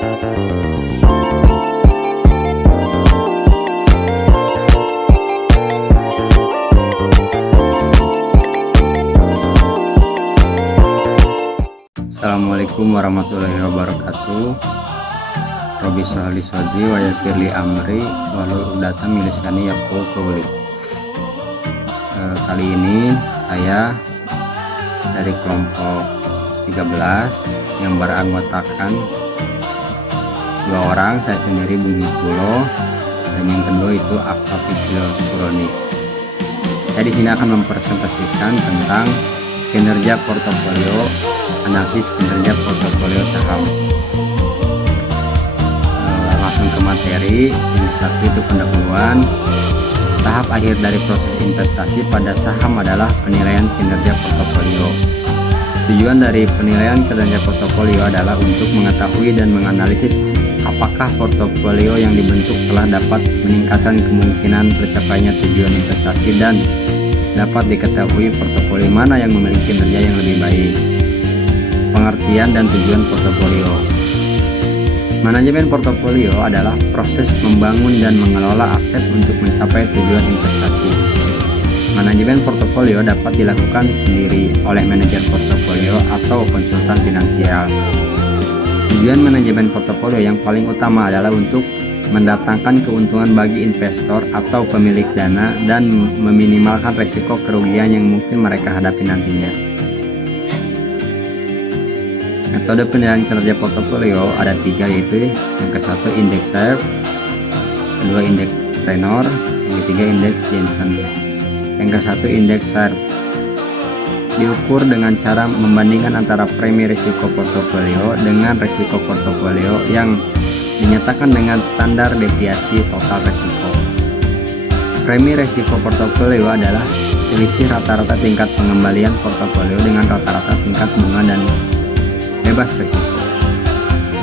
Assalamualaikum warahmatullahi wabarakatuh. Robi Sohali Sodri wa Yasirli Amri walau data milisani yakul kewali. Kali ini saya dari kelompok 13 yang beranggotakan 2 orang, saya sendiri Bung Hizbullah, dan yang kedua itu Akfa Fikil Suroni. Saya di sini akan mempresentasikan tentang kinerja portofolio, analisis kinerja portofolio saham. Langsung ke materi. Yang satu itu pendahuluan. Tahap akhir dari proses investasi pada saham adalah penilaian kinerja portofolio. Tujuan dari penilaian kinerja portofolio adalah untuk mengetahui dan menganalisis apakah portofolio yang dibentuk telah dapat meningkatkan kemungkinan tercapainya tujuan investasi dan dapat diketahui portofolio mana yang memiliki kinerja yang lebih baik. Pengertian dan tujuan portofolio. Manajemen portofolio adalah proses membangun dan mengelola aset untuk mencapai tujuan investasi. Manajemen portofolio dapat dilakukan sendiri oleh manajer portofolio atau konsultan finansial. Tujuan manajemen portofolio yang paling utama adalah untuk mendatangkan keuntungan bagi investor atau pemilik dana dan meminimalkan risiko kerugian yang mungkin mereka hadapi nantinya. Metode penilaian kinerja portofolio ada 3, yaitu yang ke-1 indeks SHARP, kedua indeks Trenor, yang ketiga indeks Jensen. Yang ke-1 indeks SHARP diukur dengan cara membandingkan antara premi risiko portofolio dengan risiko portofolio yang dinyatakan dengan standar deviasi total risiko. Premi risiko portofolio adalah selisih rata-rata tingkat pengembalian portofolio dengan rata-rata tingkat bunga dan bebas risiko.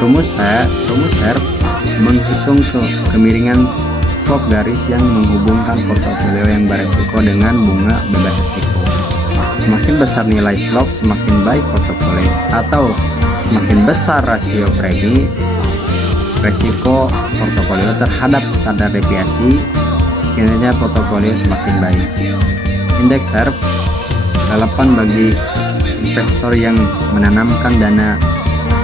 Rumus SHARP menghitung kemiringan slop garis yang menghubungkan portofolio yang berisiko dengan bunga bebas risiko. Semakin besar nilai slop, semakin baik portofolio, atau semakin besar rasio premi risiko portofolio terhadap standar deviasi, kinerja portofolio semakin baik. Indeks SHARP relevan bagi investor yang menanamkan dana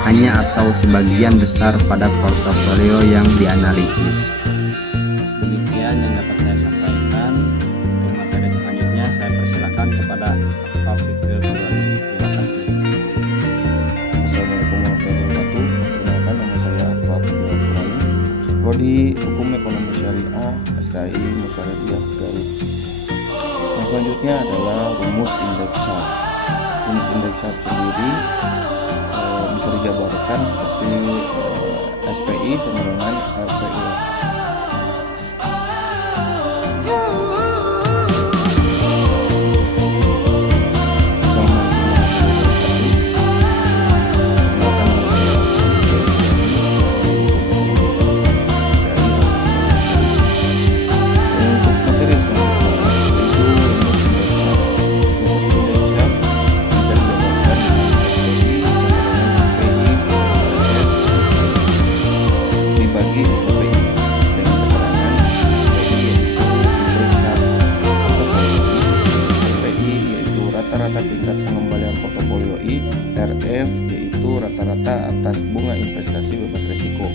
hanya atau sebagian besar pada portofolio yang dianalisis. Demikian yang dapat saya sampaikan. Untuk materi selanjutnya saya persilakan kepada Pak Fikil Suroni. Terima kasih. Assalamualaikum warahmatullahi wabarakatuh. Perkenalkan, nama saya Pak Fikil Suroni, Prodi Hukum Ekonomi Syariah SKI Musaradiyah Garut. Yang selanjutnya adalah rumus indeks SHARP. Rumus indeks SHARP sendiri bisa dijabarkan seperti SPI sama dengan RPI. Tingkat pengembalian portofolio I. RF yaitu rata-rata atas bunga investasi bebas risiko.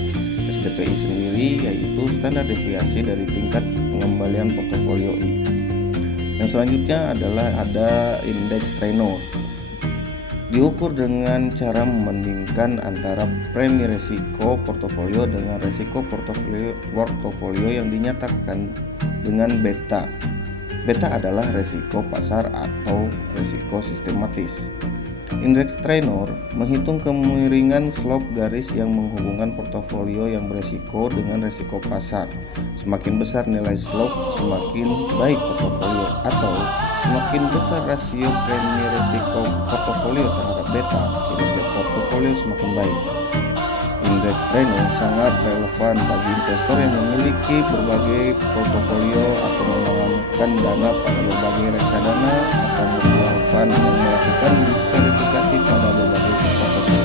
SDPI sendiri yaitu standar deviasi dari tingkat pengembalian portofolio I. Yang selanjutnya adalah ada indeks Trenor. Diukur dengan cara membandingkan antara premi risiko portofolio dengan risiko portofolio yang dinyatakan dengan beta. Beta adalah risiko pasar atau risiko sistematis. Indeks Trenor menghitung kemiringan slop garis yang menghubungkan portofolio yang berisiko dengan risiko pasar. Semakin besar nilai slop, semakin baik portofolio, atau semakin besar rasio premi risiko portofolio terhadap beta, kinerja portofolio semakin baik. Indeks Trenor sangat relevan bagi investor yang memiliki berbagai portofolio atau menanamkan dana pada berbagai reksadana atau mutual fund yang melakukan diversifikasi pada berbagai portofolio.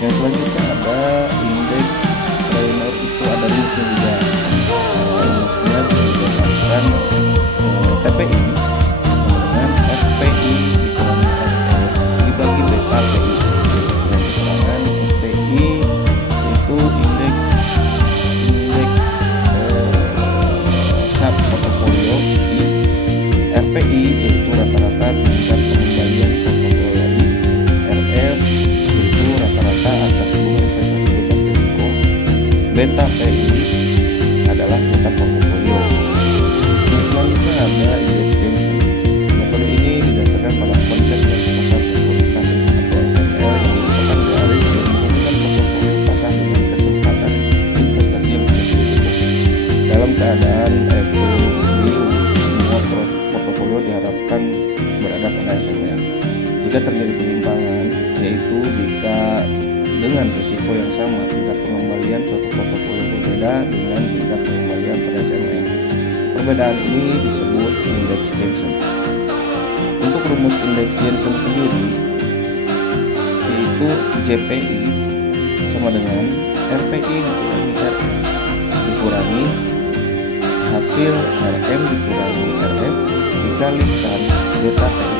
Yang selanjutnya ada beta PI adalah tingkat portofolio. Selanjutnya ada index tension. Metode ini didasarkan pada konsep dari pasar sekuritas atau SML yang merupakan garis yang menghubungkan portofolio pasar dengan kesempatan investasi yang cukup. Dalam keadaan equilibrium, semua portofolio diharapkan berada pada SML. Jika terjadi penyimpangan, yaitu jika dengan risiko yang sama tingkat pengembalian suatu portofolio berbeda dengan tingkat pengembalian pada SML. Perbedaan ini disebut index tension. Untuk rumus index tension sendiri, yaitu JPI sama dengan RPI dikurangi RF dikurangi hasil RM dikurangi RF dikalikan beta PI